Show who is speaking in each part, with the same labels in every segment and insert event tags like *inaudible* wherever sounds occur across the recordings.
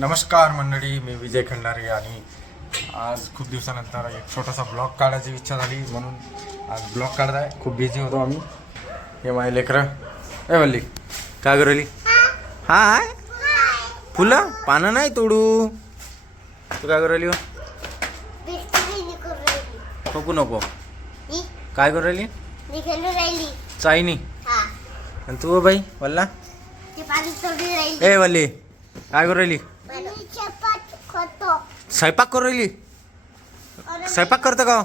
Speaker 1: नमस्कार मंडळी मी विजय खंडारे आणि आज खूप दिवसानंतर एक छोटासा ब्लॉग काढायची इच्छा झाली म्हणून आज ब्लॉग काढताय खूप बिझी होतो आम्ही. हे माझे लेकरं. ए वल्ली काय करू राहिली? हाय. फुलं? पानं नाही तोडू. तू काय करू राहिली हो? नको नको.
Speaker 2: ही
Speaker 1: काय करू राहिली?
Speaker 2: निघालून राहिली
Speaker 1: चायनी.
Speaker 2: हा
Speaker 1: आणि तू हो बाई वल्ला? ए वल्ली काय करू राहिली? स्वयंपाक करू राहिली? स्वयंपाक करतं का?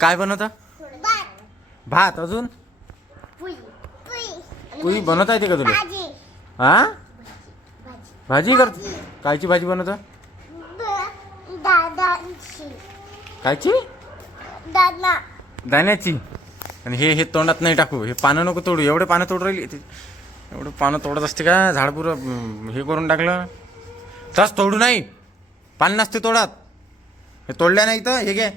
Speaker 1: काय बनवतं?
Speaker 2: भात.
Speaker 1: भात अजून?
Speaker 2: पुई
Speaker 1: बनवता येते का तुला? हा
Speaker 2: भाजी.
Speaker 1: भाजी कर कायची भाजी बनवतं? कायची? दाण्याची. आणि हे हे तोंडात नाही टाकू. हे पानं नको तोडू. एवढे पानं तोड राहिली. एवढं पानं तोडत असते का? झाड पुरं हम्म, हे करून टाकलं. तस तोडू नाही. पान नसते तोडात. हे तोडल्या नाही तर हे घे.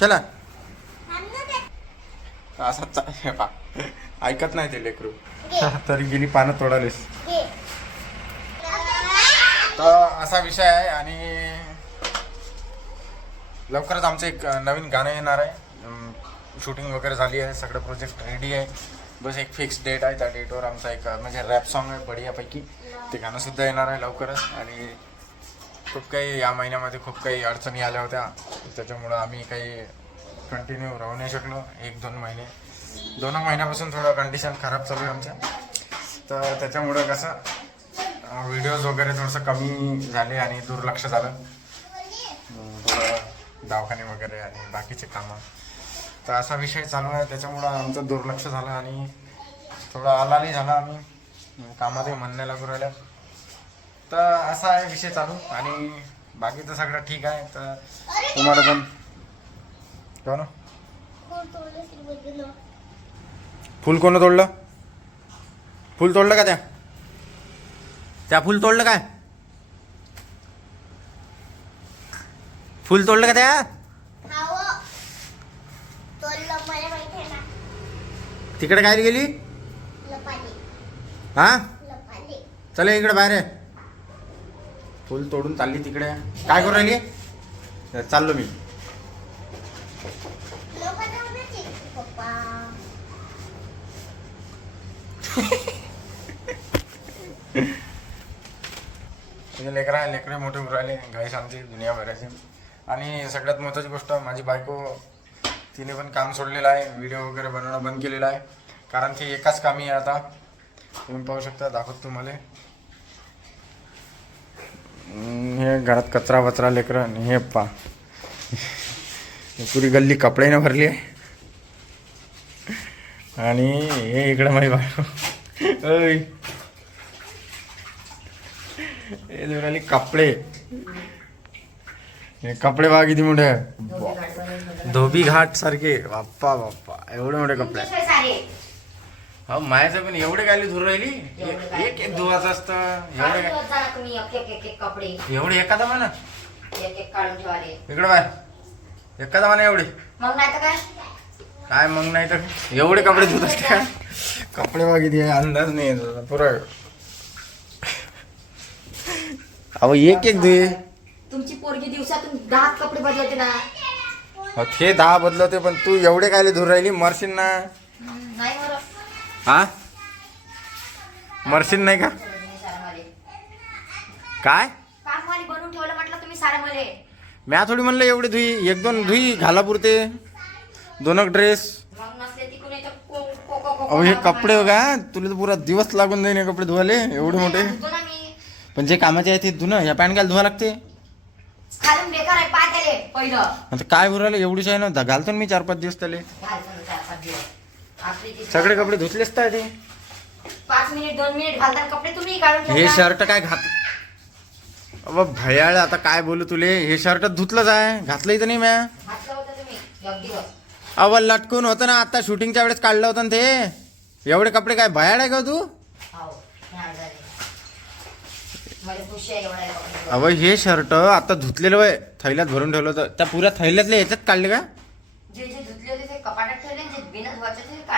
Speaker 1: खेळा. असा ऐकत नाही ते लेकरू. *laughs* तरी गेली पानं तोडालेस. तर असा विषय आहे आणि लवकरच आमचं एक नवीन गाणं येणार आहे. शूटिंग वगैरे झाली आहे. सगळं प्रोजेक्ट रेडी आहे. बस एक फिक्स डेट आहे त्या डेटवर आमचा एक म्हणजे रॅप सॉन्ग आहे बढियापैकी. ते गाणंसुद्धा येणार आहे लवकरच. आणि खूप काही या महिन्यामध्ये खूप काही अडचणी आल्या होत्या. त्याच्यामुळं आम्ही काही कंटिन्यू राहू नाही शकलो. एक दोन महिने. दोन महिन्यापासून थोडं कंडिशन खराब चालू आहे आमच्या तर त्याच्यामुळं कसं व्हिडिओज वगैरे थोडंसं कमी झाले आणि दुर्लक्ष झालं. थोडं दवाखाने वगैरे आणि बाकीचे कामं. तर असा विषय चालू आहे. त्याच्यामुळं आमचं दुर्लक्ष झालं आणि थोडं नाही झाला आम्ही. कामातही म्हणण्या लागू राहिल्या तर असा आहे विषय चालू आणि बाकी तर सगळं ठीक आहे. तर तुम्हाला पण हो
Speaker 2: कोण तोडलं ना.
Speaker 1: फुल कोण तोडलं? फुल तोडलं का त्या? त्या फुल तोडलं काय? फुल तोडलं का त्या
Speaker 2: हाव. तोडलं मला माहिती आहे ना
Speaker 1: तिकडे काय गेली?
Speaker 2: लपाली
Speaker 1: हा?
Speaker 2: लपाली
Speaker 1: चला इकडे बाहेर आहे फुल तोडून चालली तिकडे. काय करू राहिली? चाललो मी. लेकरा लेकरे मोठे उरायले घाई सांगते दुनिया भरायचे आणि सगळ्यात महत्त्वाची गोष्ट माझी बायको तिने पण काम सोडलेलं आहे व्हिडिओ वगैरे बनवणं बंद केलेलं आहे. कारण ती एकाच कामी आहे आता. तुम्ही पाहू शकता दाखवत तुम्हाला. हे घरात कचरा वचरा लेकरं आणि हे पा. पुरी गल्ली कपड्याने भरली आहे. आणि हे इकडं माझी बायको. हे कपडे. हे कपडे बघा किती मोठे. धोबी घाट सारखे. बाप्पा बाप्पा. एवढे मोठे कपडे. हा मायाचं पण एवढे काय धुर राहिली. एक एक एक धुवाचं असतं. एवढे
Speaker 3: एक एक एक एक
Speaker 1: एवढे एखादा म्हणा.
Speaker 3: एक एक ठेवाले
Speaker 1: इकडे बाय एखादा म्हणा एवढे.
Speaker 3: काय?
Speaker 1: काय मग नाही तर? एवढे कपडे धुत असते काय? कपडे बघा किती अंदाज नाही पुरा. अहो एक एक धुये
Speaker 3: तुमची पोरगी दिवसातून दहा कपडे बदलते ना.
Speaker 1: अहो, ते दहा बदलवते पण तू एवढे काय धुर राहिली? मरशील ना.
Speaker 3: नाही बरं
Speaker 1: हा? मरशील नाही का? काय?
Speaker 3: कामवाली बनवून ठेवलं म्हटलं तुम्ही सारे मले
Speaker 1: म्या थोडी म्हणलं एवढे धुई एक दोन धुई घाला पुरते. दोन ड्रेस
Speaker 3: मग नसले तिकडून येतं को- को- को- को-
Speaker 1: अहो हे
Speaker 3: को-
Speaker 1: कपडे हो का तुला तर पुरा दिवस लागून जाईन हे कपडे धुवाले एवढे मोठे.
Speaker 3: धुतो ना मी.
Speaker 1: पण जे कामाचे आहे ते धुणं या पॅन्ट घाल धुवा लागते.
Speaker 3: खालून बेकार आहे पाय त्याले पहिलं.
Speaker 1: आता काय उराले एवढीच आहे ना घालतो ना मी चार पाच दिवस त्याले.
Speaker 3: घालतो ना चार पाच दिवस. आपली ती-
Speaker 1: सगळे कपडे धुतलेच तर ते
Speaker 3: पाच मिनिट दोन मिनिट घालतात कपडे तुम्ही काढून
Speaker 1: हे
Speaker 3: ठेवता.
Speaker 1: शर्ट काय घात अबा भयाळ आता काय बोलू तुले? हे शर्ट धुतलंच आहे. घातलंही तर नाही म्या.
Speaker 3: घातलं होतं तुम्ही. एक दिवस.
Speaker 1: अव लटकून होतं ना. आता शूटिंगच्या वेळेस काढलं होतं ना ते. एवढे कपडे काय भयाळ आहे का हो तू
Speaker 3: हो नाही झाले मला खुशी आहे एवढ्या कपडे
Speaker 1: अव हे शर्ट आता धुतलेलं वय. थैल्यात भरून ठेवलं होतं. त्या पुऱ्या थैल्यातले याच्यात काढले का?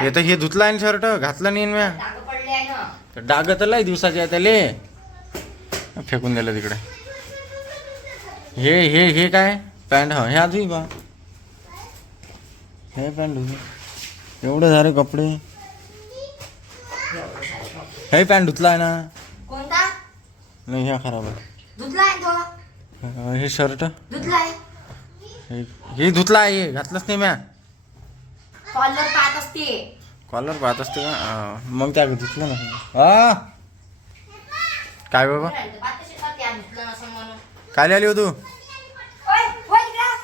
Speaker 1: हे. तर हे धुतलं आहे शर्ट घातलं नाही म्या.
Speaker 3: डाग
Speaker 1: तर लय दिवसाचे आहे त्याले. फेकून दिलं तिकडे. हे हे हे काय? पॅन्ट हा हे अजून बा. हे पॅन्ट धुतलं एवढे सारे कपडे. हे पॅन्ट धुतला आहे ना. नाही ह्या खराब आहे.
Speaker 3: धुतला आहे तो.
Speaker 1: अं, हे शर्ट
Speaker 3: धुतला आहे
Speaker 1: हे हे धुतला आहे हे घातलंच नाही म्या.
Speaker 3: कॉलर पाहत असते.
Speaker 1: कॉलर पाहत असते का? मग त्या धुतलं नाही. हा काय बाबा?
Speaker 3: धुतलं नसेल म्हणून
Speaker 1: काय आली हो तू.
Speaker 3: ओय, ओय इकडं.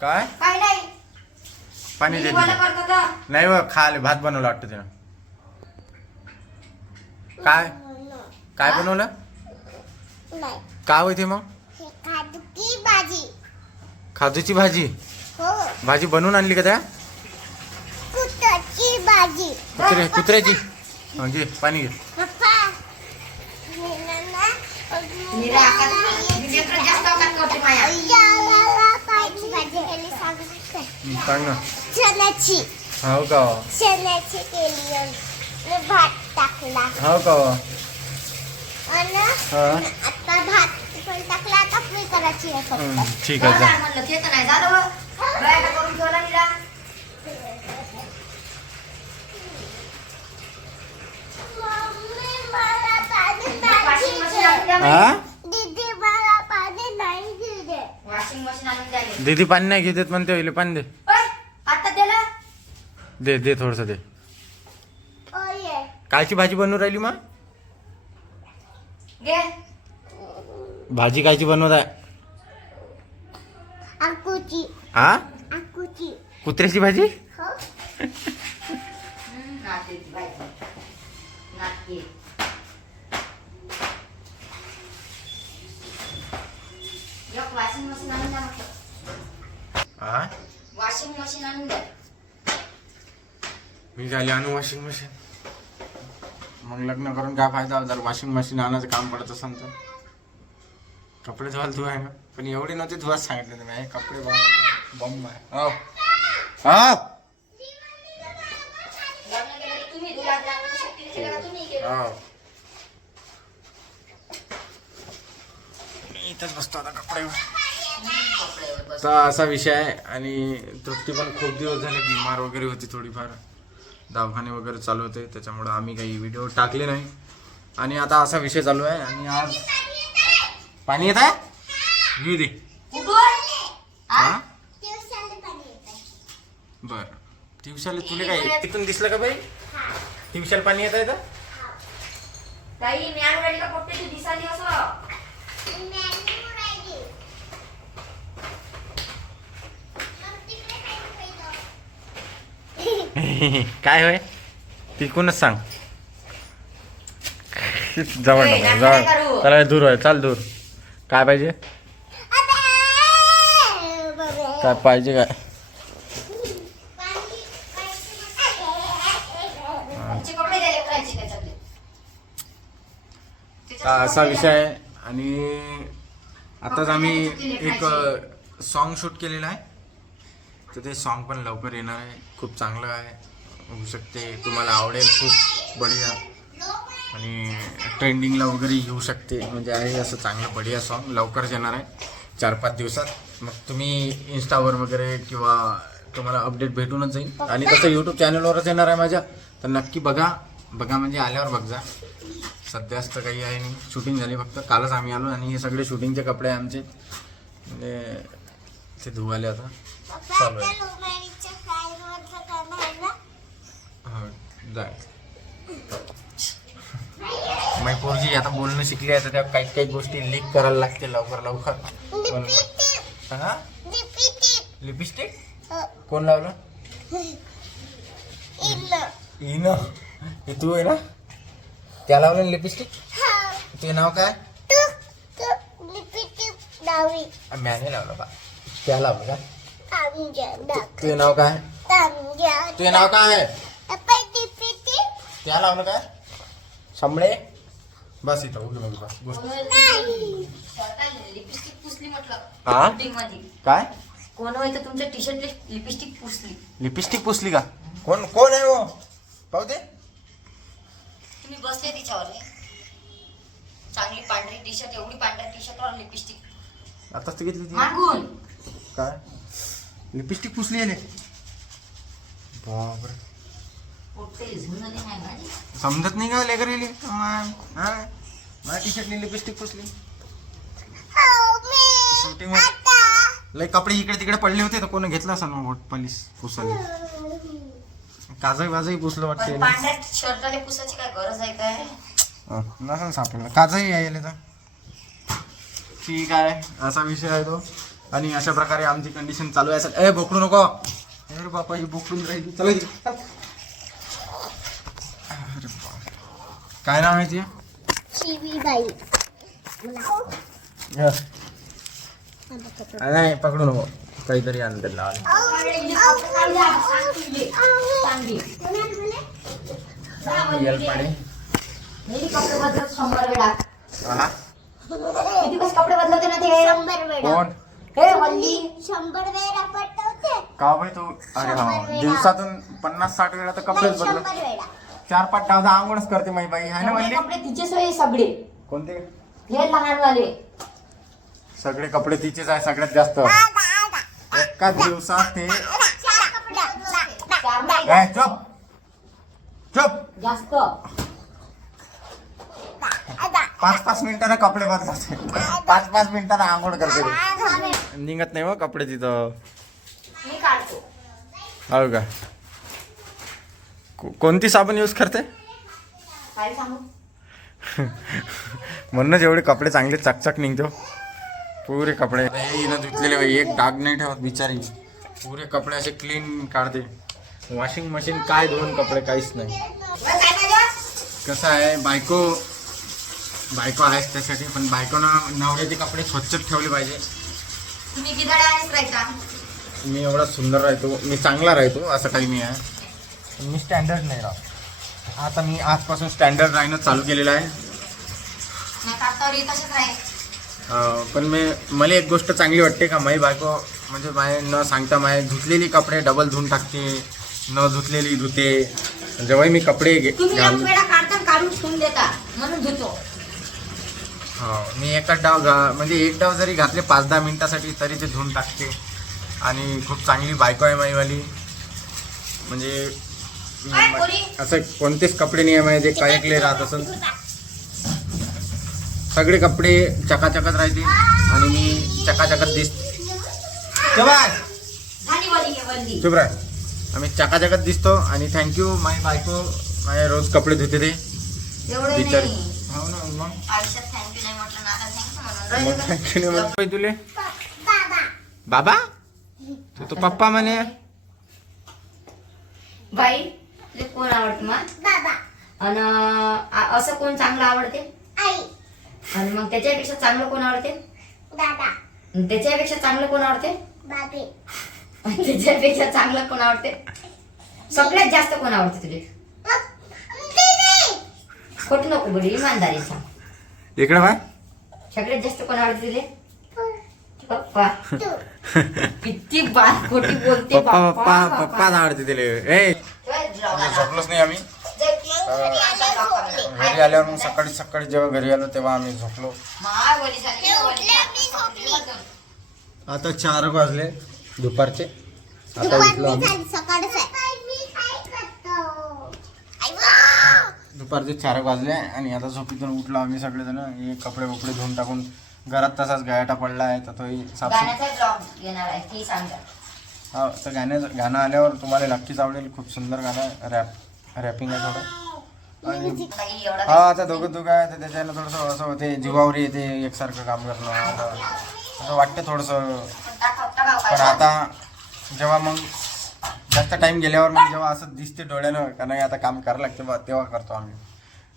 Speaker 1: काय?
Speaker 3: काय नाही.
Speaker 1: पाणी दे
Speaker 3: मी बोला
Speaker 1: तिला.
Speaker 3: करतो तर.
Speaker 1: नाही बा खाले भात बनवला वाटतं त्यानं काय? काय बनवलं?
Speaker 2: नाही.
Speaker 1: काय होते मग?
Speaker 2: हे काजूची भाजी.
Speaker 1: खाजूची भाजी?
Speaker 2: हो.
Speaker 1: भाजी बनवून आणली का त्या?
Speaker 2: कुत्राची भाजी.
Speaker 1: कुत्रे कुत्र्याची? म्हणजे पाणी घे.
Speaker 2: पप्पा
Speaker 3: निरा जास्त माया.
Speaker 2: याला केली सांगू?
Speaker 1: हं, सांग ना.
Speaker 2: चण्याची.
Speaker 1: हो का?
Speaker 2: चण्याची केली. आणि भात टाकला.
Speaker 1: हो का?
Speaker 2: आणि आता भात पण टाकला आता फ्री करायची आहे
Speaker 1: हं,
Speaker 2: फक्त
Speaker 1: ठीक आहे
Speaker 3: बरं
Speaker 1: जा.
Speaker 3: झालं म्हणलं ते तर नाही झालं बघ. बाहेर करून ठेवला निरा
Speaker 2: मम्मी मला पाणी
Speaker 3: वॉशिंग मशीन
Speaker 2: नाही
Speaker 3: आणून द्या म्हणे.
Speaker 1: हा?
Speaker 2: दीदी मला पाणी नाही दिले.
Speaker 3: वॉशिंग मशीन आणून द्या म्हणे.
Speaker 1: दीदी पाणी नाही घेतात म्हणते पहिले पाणी दे.
Speaker 3: ओय, आता दिला
Speaker 1: दे दे थोडस दे.
Speaker 2: ओये.
Speaker 1: कायची भाजी बनवून राहिली मग?
Speaker 3: घे.
Speaker 1: भाजी कायची बनवत आहे?
Speaker 2: आकुची
Speaker 1: हा?
Speaker 2: आकुची
Speaker 1: कुत्र्याची भाजी?
Speaker 2: हो.
Speaker 3: हम्म, नातीची बायको. नाती. एक वॉशिंग मशीन आणून द्या म्हटलं.
Speaker 1: हा?
Speaker 3: वॉशिंग मशीन आणून द्या.
Speaker 1: मी झाली आणू वॉशिंग मशीन मग लग्न करून काय फायदा जर वॉशिंग मशीन आणायचं काम पडत असेल तर कपडे धुवायला धुवा आहे ना? पण एवढे नव्हते धुवाच सांगितले तुम्ही. हे कपडे बॉम्ब आहे. हो. हा? हो. मी इथंच बसतो आता कपडे तर असा विषय आहे. आणि तृप्ती पण खूप दिवस झाले बिमार वगैरे होती थोडीफार. दवाखाने वगैरे चालू होते त्याच्यामुळे आम्ही काही व्हिडिओ टाकले नाही. आणि आता असा विषय चालू आहे आणि आज पाणी येत आहे? घेऊ दे. हा? बर. दिवसाला तुला काय तिथून दिसलं का बाई? दिवसाला पाणी येत आहे तर?
Speaker 3: ताई मी का तू दिसाली असं
Speaker 2: मॅगी राहिली मग तिकडे काय पाहिजे *laughs*
Speaker 1: काय होय? तिकूनच सांग. जवळ नको जवळ. चला दूर आहे चाल दूर. काय पाहिजे? काय पाहिजे काय? हा, असा विषय आहे. आणि आताच आम्ही एक सॉन्ग शूट केलेलं आहे. तर ते सॉन्ग पण लवकर येणार आहे. खूप चांगलं आहे. होऊ शकते. तुम्हाला आवडेल खूप. बढिया. आणि ट्रेंडिंगला वगैरे येऊ शकते. म्हणजे आहे असं चांगलं बढिया सॉन्ग लवकरच येणार आहे. चार पाच दिवसात. मग तुम्ही इन्स्टावर वगैरे किंवा तुम्हाला अपडेट भेटूनच जाईल. आणि तसं यूट्यूब चॅनलवरच येणार आहे माझ्या. तर नक्की बघा. बघा म्हणजे आल्यावर बघ जा. सध्याच तर काही आहे नाही. शूटिंग झाली फक्त. कालच आम्ही आलो आणि हे सगळे शूटिंगचे कपडे आहे आमचे. म्हणजे ते धुवाले आता. चालू आहे. जाय. माझी पोरगी आता बोलणं शिकली आहे तर त्या काही काही गोष्टी लीक करायला लागते लवकर लवकर. पण
Speaker 2: लिपिटिप
Speaker 1: हा? लिपस्टिक? कोण लावलं? इन. हे तू आहे ना? त्या लावलं लिपस्टिक?
Speaker 2: हा.
Speaker 1: ते नाव काय? मॅने लावलं का त्या लावलं का? तुझे नाव काय? तुझे नाव काय? त्या लावलं काय? शांबळे? बस इथं उभी उभी बस गोष्ट
Speaker 2: नाही
Speaker 3: लिपस्टिक पुसली म्हटलं
Speaker 1: हा? काय?
Speaker 3: कोण होय तर तुमच्या टी शर्ट लिपस्टिक पुसली.
Speaker 1: लिपस्टिक पुसली का? कोण कोण आहे हो? पाहू दे.
Speaker 3: तुम्ही बसले तिच्यावर. चांगली पांढरे टी शर्ट एवढी पांढऱ्या टी शर्टवर लिपस्टिक
Speaker 1: आताच घेतली ती.
Speaker 3: मागून.
Speaker 1: काय? लिपस्टिक पुसली आहे बापरे. समजत नाही का लेकर माझ्या टी शर्टनी लिपस्टिक पुसली. शूटिंग लय कपडे इकडे तिकडे पडले होते तर कोणी घेतला असं ना वोट पोलीस पुसले काजही वाजही पुसलं वाटते
Speaker 3: पुसायची काय गरज आहे काय?
Speaker 1: नसेल सापडलं. काजही यायला तर ठीक आहे असा विषय आहे तो. आणि अशा प्रकारे आमची कंडिशन चालू आहे. सर ए बोकडू नको. अरे बापा ही बोकडून राहिली. चला. अरे. काय नाव आहे ती नाही पकडू नको. काहीतरी आणते लाल
Speaker 3: कपडे
Speaker 1: हा?
Speaker 3: बदलवते ना ते?
Speaker 2: शंभर वेळा.
Speaker 1: कोण?
Speaker 3: हे वल्ली.
Speaker 2: शंभर वेळा पटवते.
Speaker 1: का भाई तू? अरे हा
Speaker 2: शंभर वेळा.
Speaker 1: दिवसातून पन्नास साठ वेळा तर कपडेच
Speaker 2: शंभर वेळा.
Speaker 1: चार पाच डावदा आंघोळच करते माझी बाई आहे ना
Speaker 3: एवढे
Speaker 1: म्हणली
Speaker 3: कपडे तिचेच आहे सगळे.
Speaker 1: कोणते?
Speaker 3: हे लहान वाले
Speaker 1: सगळे कपडे तिचेच आहे सगळ्यात जास्त. एका दिवसात ते
Speaker 2: चार कपडे. बदलते.
Speaker 3: चार नाही,
Speaker 1: ए, चुप. चुप.
Speaker 3: जास्त.
Speaker 1: पाच पाच मिनिटानं कपडे बदलते पाच पाच मिनिटानं आंघोळ करते ती. निघत नाही हो कपडे तिथं.
Speaker 3: मी काढतो.
Speaker 1: हो का? को- कोणती साबण यूज करते?
Speaker 3: काय सांगू? *laughs*
Speaker 1: म्हणूनच एवढे कपडे चांगले चकचक निघतो. पुरे कपडे. हिनं धुतलेले बाई एक डाग नाही ठेवत बिचारी पुरे कपडे असे क्लीन काढते. वॉशिंग मशीन काय धुवून कपडे काहीच नाही. कसं आहे बायको? बायको आहेच त्यासाठी पण बायकोनं नवऱ्याचे कपडे स्वच्छ ठेवले पाहिजे.
Speaker 3: तुम्ही गिधाडे आहेच राहायचा
Speaker 1: मी एवढा सुंदर राहतो मी चांगला राहतो असं काही नाही आहे. पण मी स्टँडर्ड नाही राहत. आता मी आजपासून स्टँडर्ड राहणं चालू केलेलं आहे.
Speaker 3: राहील.
Speaker 1: अं, पण मी मला एक गोष्ट चांगली वाटते का माझी बायको म्हणजे माय न सांगता माय धुतलेली कपडे डबल धुवून टाकते न धुतलेली धुते. जेव्हा मी कपडे घे-
Speaker 3: तुम्ही एक
Speaker 1: घाल
Speaker 3: वेळा काढता आणि काढून ठेवून देता म्हणून धुतो.
Speaker 1: हो मी एका डाव घा म्हणजे एक डाव जरी घातले पाच दहा मिनिटासाठी तरी ते धुवून टाकते. आणि खूप चांगली बायको आहे माईवाली. म्हणजे
Speaker 3: काय?
Speaker 1: असं कोणतेच कपडे नाही आहे माझे जे कायकले राहत असेल. सगळे कपडे चकाचकत राहते आणि मी चकाचकत दिस बाय
Speaker 3: झाली वली वल्ली
Speaker 1: चुप राह. आम्ही चकाचकत दिसतो आणि थँक्यू माय बायको. माझ्या रोज कपडे धुते ते. बिचारी.
Speaker 3: थँक्यू
Speaker 1: तुले.
Speaker 2: बाबा.
Speaker 1: बाबा? तू तो पप्पा म्हणे.
Speaker 3: बाई तुला कोण आवडते मग?
Speaker 2: बाबा.
Speaker 3: आणि आ- असं कोण चांगलं आवडते?
Speaker 2: आई.
Speaker 3: आणि मग त्याच्यापेक्षा चांगलं कोण आवडते?
Speaker 2: दादा
Speaker 3: आणि त्याच्यापेक्षा चांगलं कोण आवडते?
Speaker 2: बाबी.
Speaker 3: आणि त्याच्यापेक्षा चांगलं कोण आवडते? सगळ्यात जास्त कोण आवडते
Speaker 2: दीदी
Speaker 3: खोट नको बडी इमानदारी सांग.
Speaker 1: इकडे बाय
Speaker 3: सगळ्यात जास्त कोण आवडते तुले पप्पा. किती बात खोटी बोलते
Speaker 1: पप्पा पप्पा पप्पाच आवडते तिले. ए.
Speaker 3: पप्पा
Speaker 1: झोपलोच नाही आम्ही.
Speaker 2: घरी आले झोपले
Speaker 1: घरी आल्यावर मग सकाळी सकाळी जेव्हा घरी आलो तेव्हा आम्ही झोपलो. आता चार वाजले दुपारचे. आता उठलो आम्ही.
Speaker 2: झाली, सकाळच आहे.
Speaker 1: दुपारचे चार वाजले आणि आता झोपीतून उठलो आम्ही सगळेजण. हे कपडे वपडे धुवून टाकून घरात तसाच गायटा पडला आहे तर तोही साफसूफ
Speaker 3: गाण्याचा ब्लॉग घेणार आहे ती सांगा.
Speaker 1: हा तर गाण्याचं गाणं आल्यावर तुम्हाला नक्कीच आवडेल. खूप सुंदर गाणं आहे. रॅप रॅपिंग आहे थोडं. आणि
Speaker 3: एवढा
Speaker 1: हा आता दोघं दोघं आहे तर त्याच्यानं थोडंसं असं होते जीवावर येते एकसारखं काम करणं आता असं वाटतं थोडंसं.
Speaker 3: टाकावं
Speaker 1: पण
Speaker 3: काय?
Speaker 1: आता जेव्हा मग जास्त टाइम गेल्यावर मग जेव्हा असं दिसते डोळ्यानं का नाही आता काम करावं लागते बा तेव्हा करतो आम्ही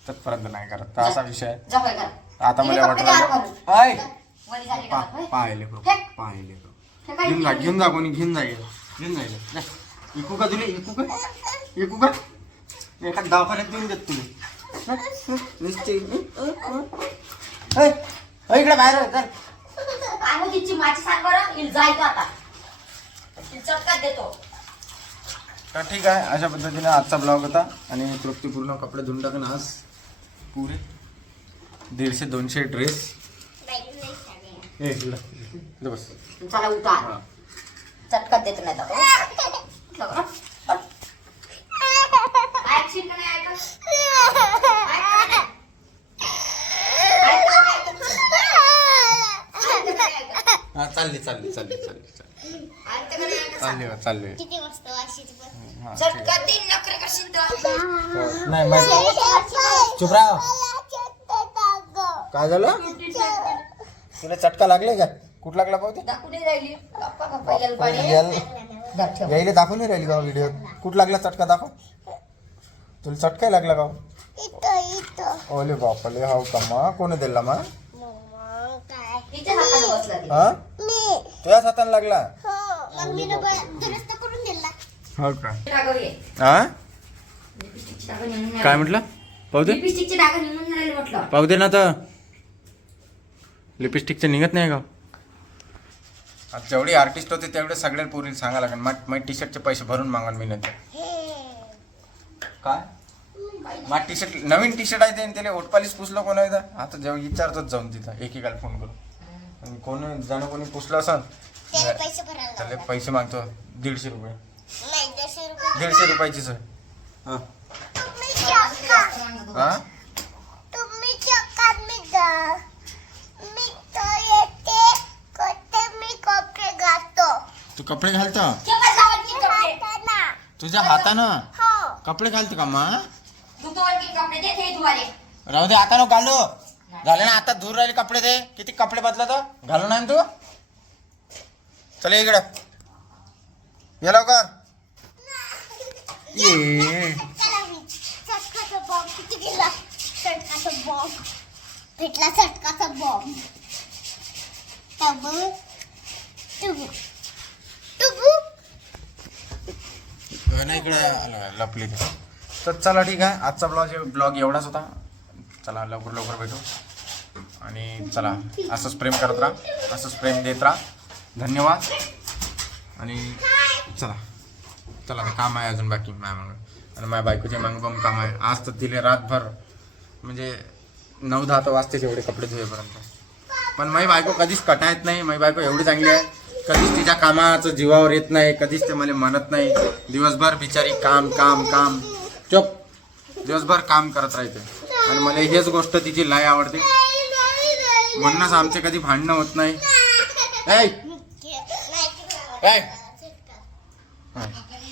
Speaker 1: तत्पर्यंत नाही करत तर असा विषय आहे
Speaker 3: जा?
Speaker 1: आता मला वाटलं. आय
Speaker 3: झाली का? होय?
Speaker 1: पाहिले करू. पाहिले करू
Speaker 3: काय
Speaker 1: घेऊन जा घेऊन जा कोणी घेऊन जाईल घेऊन जाईल जा. विकू का तुले विकू का विकू का एका दवाखान्यात देऊन देत तुले हं? हं? हं? हं? ऐ, इकडे बाहेर आहे, चल.
Speaker 3: आणि तिची माझी सांग बरं हिल जायचं आता हिल देतो
Speaker 1: तर ठीक आहे अशा पद्धतीने आजचा ब्लॉग होता. आणि तृप्तीपूर्ण कपडे धुवून टाकून आज पुरे दीडशे दोनशे ड्रेस बस.
Speaker 3: चला उठा. चटका देत नाही?
Speaker 1: हा चालली चालली चालली चालली चालली. चालली चालली.
Speaker 2: किती मस्त पण.
Speaker 1: हा,
Speaker 3: तीन नखरे.
Speaker 1: नाही मग चुप राह. काय झालं? तुला चटका लागले का? कुठ लागला पाहते
Speaker 3: यायला
Speaker 1: दाखवून नाही राहिली का व्हिडिओ कुठ लागला चटका? दाखव. तुला चटका लागला का ओले बापले हो का मा? कोणी दिला मा?
Speaker 2: मग
Speaker 3: बसला ती.
Speaker 1: हा?
Speaker 2: मी.
Speaker 1: तुझ्याच हाताने लागला?
Speaker 2: हो मम्मीनं ब- दुरुस्त करून दिला.
Speaker 1: हो का?
Speaker 3: डागं ये.
Speaker 1: हा
Speaker 3: लिपस्टिकची डागं निघून नाही
Speaker 1: काय
Speaker 3: राहिली.
Speaker 1: म्हटलं? पाहू दे.
Speaker 3: लिपस्टिकची डागं निघून नाही राहिली म्हटलं.
Speaker 1: पाहू दे ना तर लिपस्टिकचे निघत नाही का आता जेवढे आर्टिस्ट होते तेवढे सगळ्या पोरी सांगा लागेल. मग टी शर्टचे पैसे भरून मागा मी नंतर. काय? मग टी शर्ट नवीन टी शर्ट आहे ते त्याला ओटपालीच पुसलं कोण आहे? आता जेव्हा विचारतोच जाऊन तिथं एकेकाला फोन करून. आणि कोणी जण कोणी पुसलं असन
Speaker 2: त्याला पैसे
Speaker 1: मागतो. दीडशे रुपये.
Speaker 2: दीडशे रुपये.
Speaker 1: दीडशे रुपयाचीच आहे. हा.
Speaker 2: तुम्ही चक्का.
Speaker 1: हा?
Speaker 2: तुम्ही चक्कात मी जा मी तर येते कसे मी कपडे घालतो.
Speaker 1: तू कपडे घालतो. तुझ्या हातानं?
Speaker 2: हो.
Speaker 1: कपडे घालतो का मा?
Speaker 3: ते धुवाले.
Speaker 1: राहू दे आता नको घालू. झाले ना आता दूर राहिले कपडे दे किती कपडे बदलत घालू नाही तू. चल इकडे. ये लवकर. ये.
Speaker 2: चला मी. चटकाचा बॉम्ब किती गेला चटकाचा बॉम्ब भेटला चटकाचा बॉम्ब टबू. टुबू? टुबू
Speaker 1: नाही इकडे लपली ते. तर चला ठीक आहे. आजचा ब्लॉग ब्लॉग एवढाच होता. चला लवकर लवकर भेटू. आणि चला असंच प्रेम करत राहा. असंच प्रेम देत राहा. धन्यवाद. आणि चला. चला काम आहे अजून बाकी माय मागं. आणि माझ्या बायकोचे मग पण काम आहे. आज तर तिले रातभर म्हणजे नऊ दहा तर वाजतेच एवढे कपडे धुवेपर्यंत पण माझी बायको कधीच कटायत नाही. माझी बायको एवढी चांगली आहे. कधीच तिच्या कामाचं जीवावर येत नाही. कधीच ते मला म्हणत नाही. दिवसभर बिचारी काम काम काम. दिवसभर काम करत राहते. आणि मला हेच गोष्ट तिची लय आवडते. म्हणूनच आमचे कधी भांडणं होत नाही. ऐ,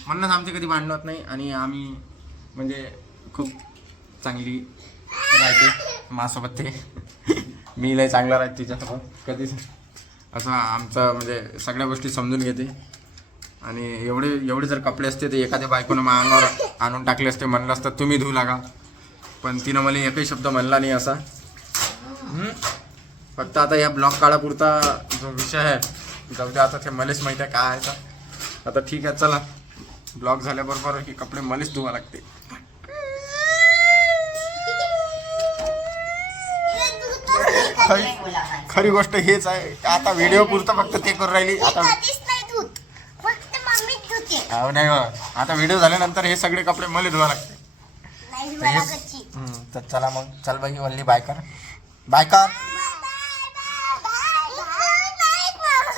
Speaker 1: म्हणूनच आमचे कधी भांडणं होत नाही आणि आम्ही म्हणजे खूप चांगली राहते माझ्यासोबत ते. मी लय चांगला राहते तिच्यासोबत. कधीच असं आमचं म्हणजे सगळ्या गोष्टी समजून घेते. आणि एवढे एवढे जर कपडे असते तर एखाद्या बायकोनं माझ्या अंगावर आणून टाकले असते म्हणलं असतं तुम्ही धुऊ लागा. पण तिनं मला एकही शब्द म्हणला नाही असा. फक्त आता या ब्लॉक काळापुरता जो विषय आहे जाऊ द्या आता ते मलाच माहिती आहे काय आहे तर. आता ठीक आहे चला. ब्लॉक झाल्याबरोबर की कपडे मलाच धुवा लागते. खरी खरी गोष्ट हेच आहे आता व्हिडिओ पुरतं फक्त ते करून राहिली. आता
Speaker 2: कधीच नाही धुत फक्त
Speaker 1: अहो नाही हो. आता व्हिडिओ झाल्यानंतर हे सगळे कपडे मला धुवा लागते.
Speaker 2: नाही
Speaker 1: तर. हम्म, चला मग चल बाई वल्ली बाय कर. बाय कर.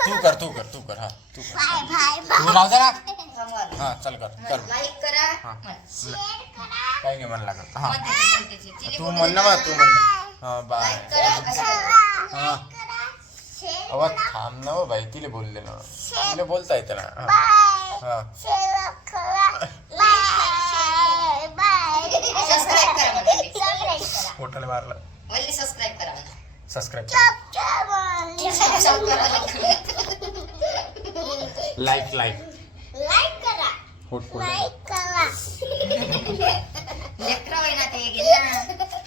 Speaker 1: तू कर तू कर तू कर हा तू कर.
Speaker 2: बाय बाय बाय
Speaker 1: तू राहू दे ना
Speaker 3: समोर.
Speaker 1: हा चल कर कर
Speaker 3: लाईक करा.
Speaker 1: हा.
Speaker 3: म्हण.
Speaker 2: शेअर करा.
Speaker 1: काही नाही म्हण लागत. हा.
Speaker 3: ती,
Speaker 1: म्हण ना. बा तू म्हण ना. हा बाय हा.
Speaker 2: करा. शेअर
Speaker 1: अवा थांब ना हो बाई तिला बोलले ना. तिला बोलता येते ना. हा.
Speaker 2: बाय
Speaker 1: हा
Speaker 2: शेअर करा बाय बाय
Speaker 3: सबस्क्राईब करा.
Speaker 2: सबस्क्राईब करा
Speaker 1: पोटाला मारलं
Speaker 3: वल्ली सबस्क्राईब करा म्हणा.
Speaker 1: सबस्क्राईब
Speaker 2: चप चप
Speaker 3: सबस्क्राईब करा म्हणा.
Speaker 1: लाईक लाईक
Speaker 2: लाईक करा
Speaker 1: पोट पोट
Speaker 2: लाईक करा
Speaker 3: लेकरं होय ना ते गेले ना.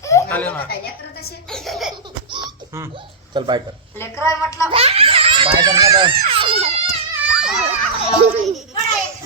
Speaker 1: पोटाला मार
Speaker 3: आता लेकरं तसे.
Speaker 1: हम्म, चल बाय कर
Speaker 3: लेकरं होय म्हटलं
Speaker 1: बाय कर ना तर. *laughs*